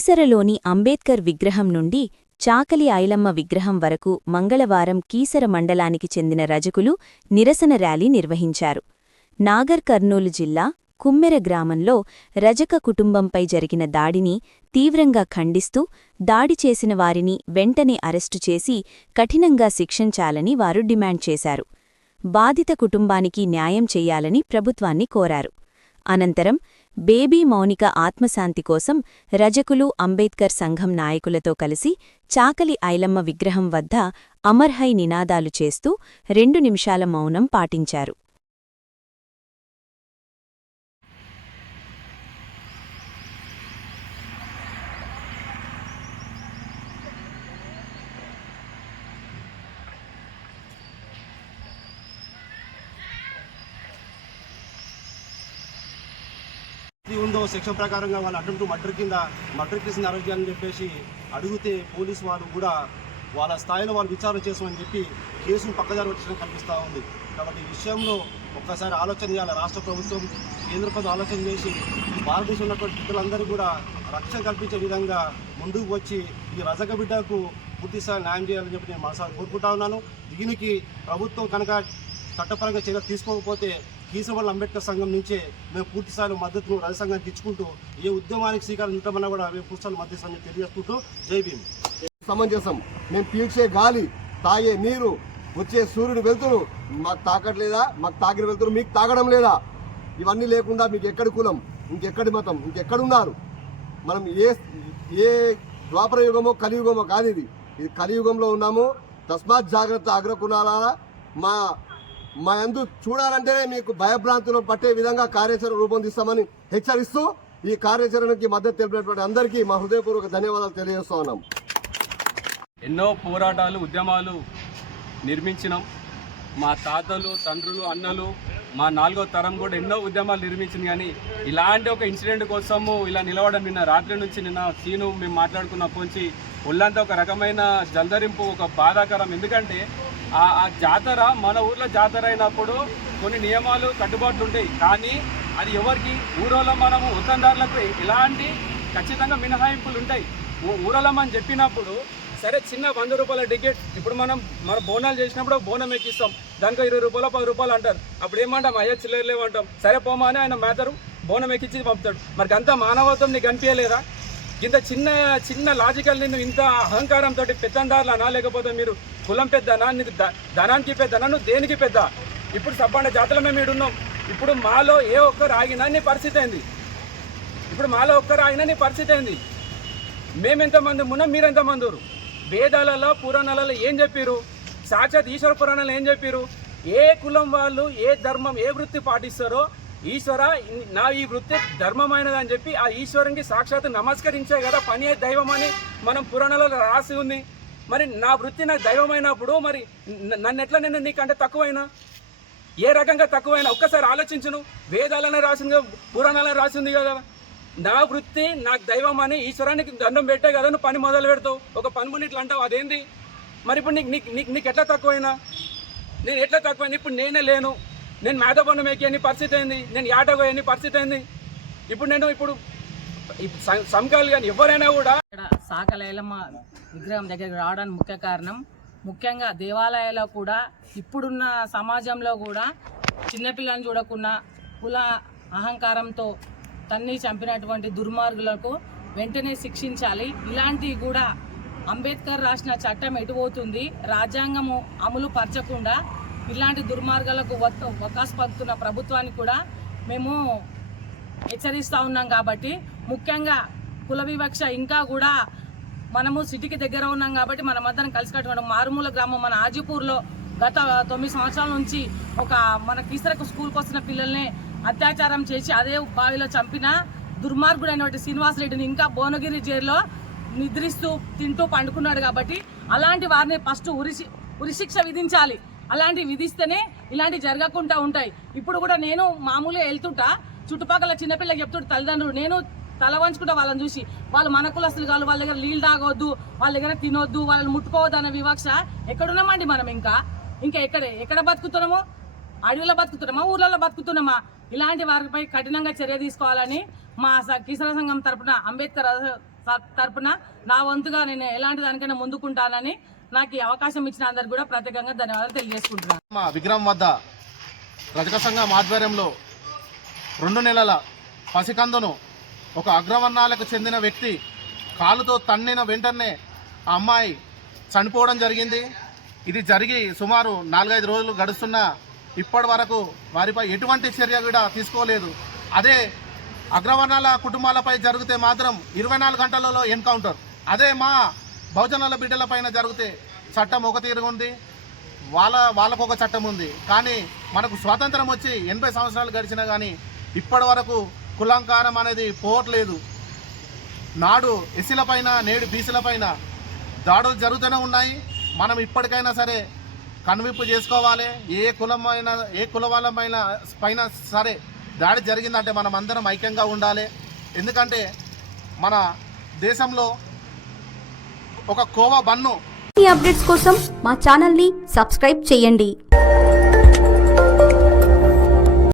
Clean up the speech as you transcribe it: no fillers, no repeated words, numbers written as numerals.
కీసరలోని అంబేద్కర్ విగ్రహం నుండి చాకలి ఐలమ్మ విగ్రహం వరకు మంగళవారం కీసర మండలానికి చెందిన రజకులు నిరసన ర్యాలీ నిర్వహించారు. నాగర్ కర్నూలు జిల్లా కుమ్మెర గ్రామంలో రజక కుటుంబంపై జరిగిన దాడిని తీవ్రంగా ఖండిస్తూ దాడి చేసిన వారిని వెంటనే అరెస్టు చేసి కఠినంగా శిక్షించాలని వారు డిమాండ్ చేశారు. బాధిత కుటుంబానికి న్యాయం చెయ్యాలని ప్రభుత్వాన్ని కోరారు. అనంతరం బేబీ మౌనిక ఆత్మశాంతి కోసం రజకులు అంబేద్కర్ సంఘం నాయకులతో కలిసి చాకలి ఐలమ్మ విగ్రహం వద్ద అమర్హై నినాదాలు చేస్తూ 2 నిమిషాల మౌనం పాటించారు. ఉందో సెక్షన్ ప్రకారంగా వాళ్ళు అటెంప్ట్ మర్డర్ కేసుని అరెస్ట్ చేయాలని చెప్పేసి అడిగితే పోలీసు వాళ్ళు కూడా వాళ్ళ స్థాయిలో వాళ్ళు విచారణ చేసామని చెప్పి కేసును పక్కదారి వచ్చడం కనిపిస్తూ ఉంది. కాబట్టి ఈ విషయంలో ఒక్కసారి ఆలోచన చేయాలి. రాష్ట్ర ప్రభుత్వం, కేంద్ర ప్రభుత్వం ఆలోచన చేసి భారతదేశంలో ఉన్నటువంటి వ్యక్తులందరూ కూడా రక్షణ కల్పించే విధంగా ముందుకు వచ్చి ఈ రజక బిడ్డకు పూర్తిస్థాయి న్యాయం చేయాలని చెప్పి నేను మనసారి కోరుకుంటా ఉన్నాను. దీనికి ప్రభుత్వం కనుక చట్టపరంగా చర్యలు తీసుకోకపోతే కీసర అంబేద్కర్ సంఘం నుంచే మేము పూర్తిస్థాయిలో మద్దతును రజ సంఘానికి ఇచ్చుకుంటూ ఏ ఉద్యమానికి శ్రీకారం చుట్టమన్నా కూడా మేము పూర్తిస్థాయి మద్దతు తెలియజేసుకుంటూ జై భీమ్. సమంజసం. మేము పీల్చే గాలి, తాగే నీరు, వచ్చే సూర్యుడు వెళ్తురు మాకు తాకట్లేదా? మాకు తాకిన వెళ్తురు మీకు తాగడం లేదా? ఇవన్నీ లేకుండా మీకు ఎక్కడి కులం, ఇంకెక్కడి మతం, ఇంకెక్కడున్నారు? మనం ఏ ద్వాపర యుగమో కలియుగమో కాదు. ఇది కలియుగంలో ఉన్నాము. తస్మాత్ జాగ్రత్త అగ్రకులారా. మా యందు చూడాలంటేనే మీకు భయభ్రాంతులు పట్టే విధంగా కార్యాచరణ రూపొందిస్తామని హెచ్చరిస్తూ ఈ కార్యాచరణకి మద్దతు తెలిపినటువంటి అందరికీ మా హృదయపూర్వక ధన్యవాదాలు తెలియజేస్తూ ఉన్నాం. ఎన్నో పోరాటాలు, ఉద్యమాలు నిర్మించినాం. మా తాతలు, తండ్రులు, అన్నలు, మా 4వ తరం కూడా ఎన్నో ఉద్యమాలు నిర్మించింది. కానీ ఇలాంటి ఒక ఇన్సిడెంట్ కోసము ఇలా నిలవడం నిన్న రాత్రి నుంచి నిన్న సీను మేము మాట్లాడుకున్నప్పటి నుంచి ఒళ్ళంతా ఒక రకమైన జల్దరింపు, ఒక బాధాకరం. ఎందుకంటే ఆ జాతర మన ఊర్లో జాతర అయినప్పుడు కొన్ని నియమాలు, కట్టుబాట్లు ఉంటాయి. కానీ అది ఎవరికి ఊరోళ్ళ మనము ఉత్తందారులకు ఇలాంటి ఖచ్చితంగా మినహాయింపులు ఉంటాయి. ఊరోళ్ళం అని చెప్పినప్పుడు సరే చిన్న 100 రూపాయల టికెట్, ఇప్పుడు మన బోనాలు చేసినప్పుడు బోనం ఎక్కిస్తాం, దానికి 20 రూపాయలు 10 రూపాయలు అంటారు. అప్పుడు ఏమంటాం? అయ్యా చిల్లరలేవు అంటాం. సరే పోమా అని ఆయన మేతరు బోనం ఎక్కించి పంపుతాడు. మరి అంత మానవత్వం నీకు అనిపించలేదా? ఇంత చిన్న లాజికల్, నిన్ను ఇంత అహంకారంతో పెద్దందారులనా, లేకపోతే మీరు కులం పెద్దనా, నీకు ధనానికి పెద్దనా, నువ్వు దేనికి పెద్ద? ఇప్పుడు సబ్బండ జాతర మేము ఈడున్నాం. ఇప్పుడు మాలో ఏ ఒక్కరు ఆగినా నీ పరిస్థితి ఏంది? మేమెంతమంది ఉన్నాం, మీరెంతమంది ఊరు? వేదాలలో, పురాణాలలో ఏం చెప్పారు? సాక్షాత్ ఈశ్వర పురాణాలు ఏం చెప్పారు? ఏ కులం వాళ్ళు ఏ ధర్మం, ఏ వృత్తి పాటిస్తారో, ఈశ్వర నా ఈ వృత్తి ధర్మమైనదని చెప్పి ఆ ఈశ్వరునికి సాక్షాత్ నమస్కరించే కదా పని దైవం అని మనం పురాణాలలో రాసి ఉంది. మరి నా వృత్తి నాకు దైవమైనప్పుడు మరి నన్ను ఎట్లా నేను నీకంటే తక్కువైనా? ఏ రకంగా తక్కువైనా? ఒక్కసారి ఆలోచించును. వేదాలనే రాసింది, పురాణాలనే రాసింది కదా. నా వృత్తి నాకు దైవం అని ఈశ్వరానికి దండం పెట్టే కదా నువ్వు పని మొదలు పెడతావు. ఒక పని ఇట్లా అంటావు, అదేంది? మరి ఇప్పుడు నీకు ఎట్లా తక్కువైనా? నేను ఎట్లా తక్కువైనా? ఇప్పుడు నేనే లేను, నేను మేధపన్నం ఎక్కి పరిస్థితి ఏంది? నేను యాటగో ఎన్ని పరిస్థితి ఏంది? ఇప్పుడు సంఘాలు కానీ ఎవరైనా కూడా చాకలి ఐలమ్మ విగ్రహం దగ్గరికి రావడానికి ముఖ్య కారణం, ముఖ్యంగా దేవాలయాల్లో కూడా ఇప్పుడున్న సమాజంలో కూడా చిన్నపిల్లని చూడకుండా కుల అహంకారంతో తన్ని చంపినటువంటి దుర్మార్గులకు వెంటనే శిక్షించాలి. ఇలాంటివి కూడా అంబేద్కర్ రాసిన చట్టం ఎటుపోతుంది, రాజ్యాంగము అమలు పరచకుండా ఇలాంటి దుర్మార్గాలకు వకాసు పలుకుతున్న ప్రభుత్వానికి కూడా మేము హెచ్చరిస్తూ ఉన్నాం. కాబట్టి ముఖ్యంగా కుల వివక్ష ఇంకా కూడా మనము సిటీకి దగ్గర ఉన్నాం కాబట్టి మనమందరం కలిసి కట్టుకోవడం. మారుమూల గ్రామం మన ఆజిపూర్లో గత 9 సంవత్సరాల నుంచి మన కీసరకు స్కూల్కి వస్తున్న పిల్లల్ని అత్యాచారం చేసి అదే బావిలో చంపిన దుర్మార్గుడు అయినటువంటి శ్రీనివాసరెడ్డిని ఇంకా భువనగిరి జైల్లో నిద్రిస్తూ తింటూ పండుకున్నాడు. కాబట్టి అలాంటి వారిని ఫస్ట్ ఉరిశిక్ష విధించాలి. అలాంటివి విధిస్తేనే ఇలాంటివి జరగకుండా ఉంటాయి. ఇప్పుడు కూడా నేను మామూలుగా వెళ్తుంటా, చుట్టుపక్కల చిన్నపిల్లకి చెప్తుంటే తల్లిదండ్రులు, నేను తల వంచుకుంటా వాళ్ళని చూసి, వాళ్ళు మన కులస్తులు కాదు, వాళ్ళ దగ్గర నీళ్ళు తాగొద్దు, వాళ్ళ దగ్గర తినొద్దు, వాళ్ళని ముట్టుకోవద్దు అనే వివక్ష ఎక్కడున్నామండి మనం? ఇంకా ఎక్కడ బతుకుతున్నాము? అడవిలో బతుకుతున్నామా, ఊర్లలో బతుకుతున్నామా? ఇలాంటి వారిపై కఠినంగా చర్య తీసుకోవాలని మా కీసర సంఘం తరపున అంబేద్కర్ తరపున నా వంతుగా నేను ఎలాంటి దానికైనా ముందుకుంటానని నాకు ఈ అవకాశం ఇచ్చిన అందరికి కూడా ప్రత్యేకంగా ధన్యవాదాలు తెలియజేసుకుంటున్నాను. మా విగ్రహం వద్ద రజక సంఘం ఆధ్వర్యంలో 2 నెలల పసికందును ఒక అగ్రవర్ణాలకు చెందిన వ్యక్తి కాలుతో తన్నిన వెంటనే ఆ అమ్మాయి చనిపోవడం జరిగింది. ఇది జరిగి సుమారు 4-5 రోజులు గడుస్తున్నా ఇప్పటి వరకు వారిపై ఎటువంటి చర్య కూడా తీసుకోలేదు. అదే అగ్రవర్ణాల కుటుంబాలపై జరిగితే మాత్రం 24 గంటలలో ఎన్కౌంటర్. అదే మా బహుజనుల బిడ్డలపైన జరిగితే చట్టం ఒక తీరు ఉంది, వాళ్ళకు ఒక చట్టం ఉంది. కానీ మనకు స్వాతంత్రం వచ్చి 80 సంవత్సరాలు గడిచినా కానీ ఇప్పటి వరకు కులంకారం అనేది పోవట్లేదు. నాడు ఎస్సీల పైన నేడు బీసీల పైన దాడులు జరుగుతూనే ఉన్నాయి. మనం ఇప్పటికైనా సరే కనువిప్పు చేసుకోవాలి. ఏ కుల వాళ్ళ పైన సరే దాడి జరిగిందంటే మనం అందరం ఐక్యంగా ఉండాలి. ఎందుకంటే మన దేశంలో ఒక కోవా బన్ను ఈ అప్డేట్స్ కోసం మా ఛానల్ని సబ్స్క్రైబ్ చేయండి.